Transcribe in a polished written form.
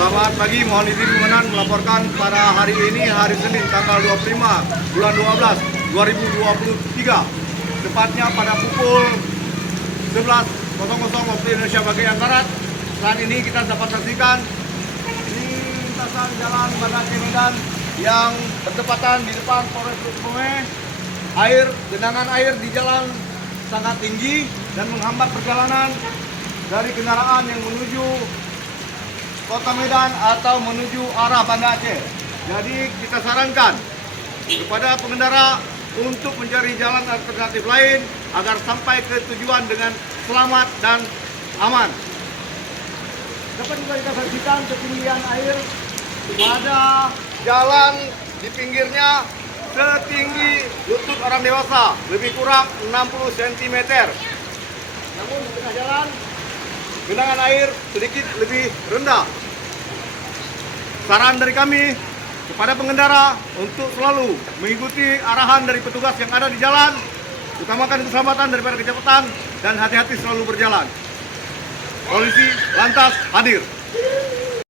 Selamat pagi, mohon izin komandan melaporkan pada hari ini, hari Senin, tanggal 25 bulan 12 2023, tepatnya pada pukul 11.00 waktu Indonesia bagian Barat. Saat ini kita dapat saksikan lintasan jalan Bandar Aceh Medan yang bertepatan di depan Polres Lukume. Genangan air di jalan sangat tinggi dan menghambat perjalanan dari kendaraan yang menuju Kota Medan atau menuju arah Banda Aceh. Jadi kita sarankan kepada pengendara untuk mencari jalan alternatif lain agar sampai ke tujuan dengan selamat dan aman. Dapat juga kita saksikan ketinggian air pada jalan di pinggirnya setinggi lutut orang dewasa, lebih kurang 60 cm. Namun di tengah jalan genangan air sedikit lebih rendah. Saran dari kami kepada pengendara untuk selalu mengikuti arahan dari petugas yang ada di jalan, utamakan keselamatan daripada kecepatan dan hati-hati selalu berjalan. Polisi lantas hadir.